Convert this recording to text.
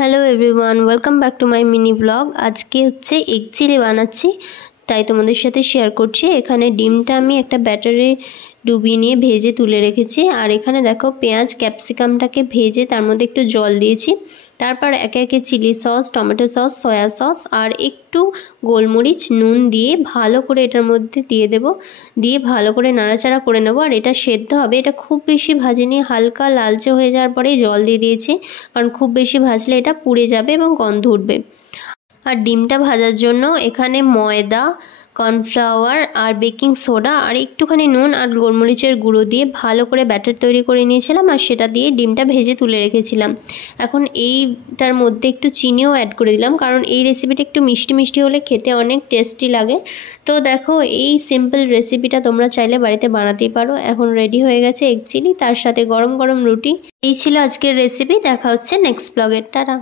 Hello everyone, welcome back to my mini blog. আজকে হচ্ছে egg chilli বানাচ্ছি, তাই তোমাদের সাথে শেয়ার করছি। এখানে ডিমটা আমি একটা ব্যাটারে ডুবিয়ে নিয়ে ভেজে তুলে রেখেছি। আর এখানে দেখো পেঁয়াজ ক্যাপসিকামটাকে ভেজে তার মধ্যে একটু জল দিয়েছি। তারপর একে একে chilli sauce, tomato sauce, soya sauce আর একটু গোলমরিচ, নুন দিয়ে ভালো করে এটার মধ্যে দিয়ে দেব। দিয়ে ভালো করে নাড়াচাড়া করে নেব। আর এটা সেদ্ধ হবে, এটা খুব বেশি ভাজিনি, হালকা লালচে হয়ে যাওয়ার পরেই জল দিয়ে দিয়েছি, কারণ খুব বেশি ভাজলে এটা পুড়ে যাবে এবং গন্ধ উঠবে। আর ডিমটা ভাজার জন্য এখানে ময়দা, কর্নফ্লাওয়ার আর বেকিং সোডা আর একটুখানি নুন আর গোলমরিচের গুঁড়ো দিয়ে ভালো করে ব্যাটার তৈরি করে নিয়েছিলাম, আর সেটা দিয়ে ডিমটা ভেজে তুলে রেখেছিলাম। এখন এইটার মধ্যে একটু চিনিও অ্যাড করে দিলাম, কারণ এই রেসিপিটা একটু মিষ্টি মিষ্টি হলে খেতে অনেক টেস্টি লাগে। তো দেখো, এই সিম্পল রেসিপিটা তোমরা চাইলে বাড়িতে বানাতেই পারো। এখন রেডি হয়ে গেছে এগ চিলি, তার সাথে গরম গরম রুটি। এই ছিল আজকের রেসিপি। দেখা হচ্ছে নেক্সট ব্লগের। টাটা।